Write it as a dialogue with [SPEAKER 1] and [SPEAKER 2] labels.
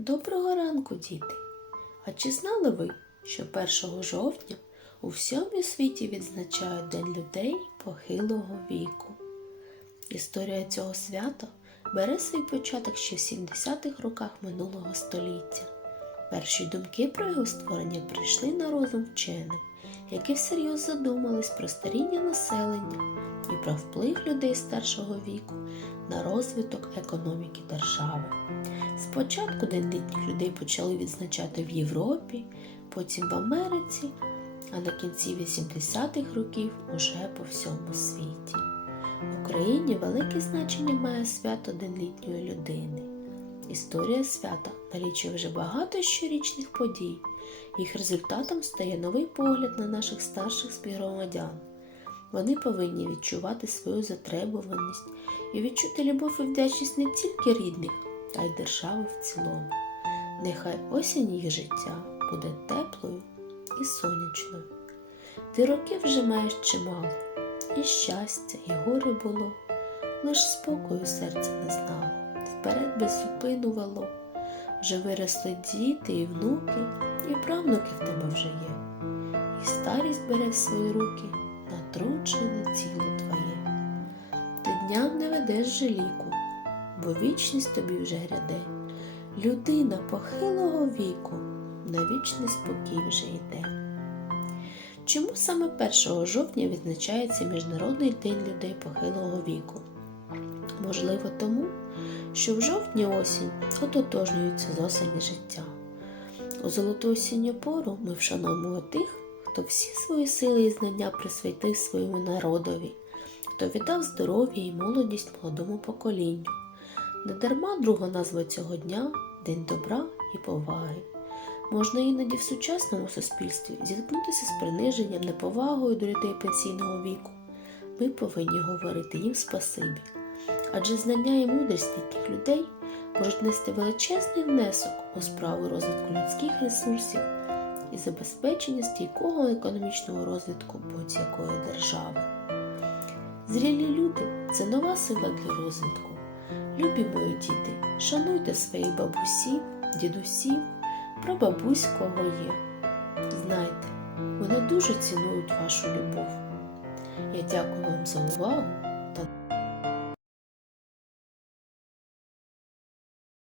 [SPEAKER 1] Доброго ранку, діти! А чи знали ви, що 1 жовтня у всьому світі відзначають День людей похилого віку? Історія цього свята бере свій початок ще в 70-х роках минулого століття. Перші думки про його створення прийшли на розум вченим, які всерйоз задумались про старіння населення і про вплив людей старшого віку на розвиток економіки держави. Спочатку День літніх людей почали відзначати в Європі, потім в Америці, а на кінці 80-х років уже по всьому світі. В Україні велике значення має свято День літньої людини. Історія свята налічує вже багато щорічних подій. Їх результатом стає новий погляд на наших старших співгромадян. Вони повинні відчувати свою затребуваність і відчути любов і вдячність не тільки рідних, та й держави в цілому. Нехай осінь їх життя буде теплою і сонячною. Ти років вже маєш чимало, і щастя, і горе було, лиш спокою знало, вперед без зупину вело. Вже виросли діти і внуки, і правнуки в тебе вже є, і старість бере в свої руки натручене тіло твоє. Ти дням не ведеш жаліку, бо вічність тобі вже гряде. Людина похилого віку на вічний спокій вже йде. Чому саме 1 жовтня відзначається Міжнародний день людей похилого віку? Можливо, тому, що в жовтні осінь ототожнюється з осені життя. У золоту осінню пору ми вшановуємо тих, хто всі свої сили і знання присвятив своєму народові, хто віддав здоров'я і молодість молодому поколінню. Недарма друга назва цього дня День добра і поваги. Можна іноді в сучасному суспільстві зіткнутися з приниженням, неповагою до людей пенсійного віку. Ми повинні говорити їм спасибі, адже знання і мудрість таких людей можуть нести величезний внесок у справу розвитку людських ресурсів і забезпечення стійкого економічного розвитку будь-якої держави. Зрілі люди це нова сила для розвитку. Любі мої діти, шануйте своїх бабусів, дідусів, прабабусь, кого є. Знайте, вони дуже цінують вашу любов. Я дякую вам за увагу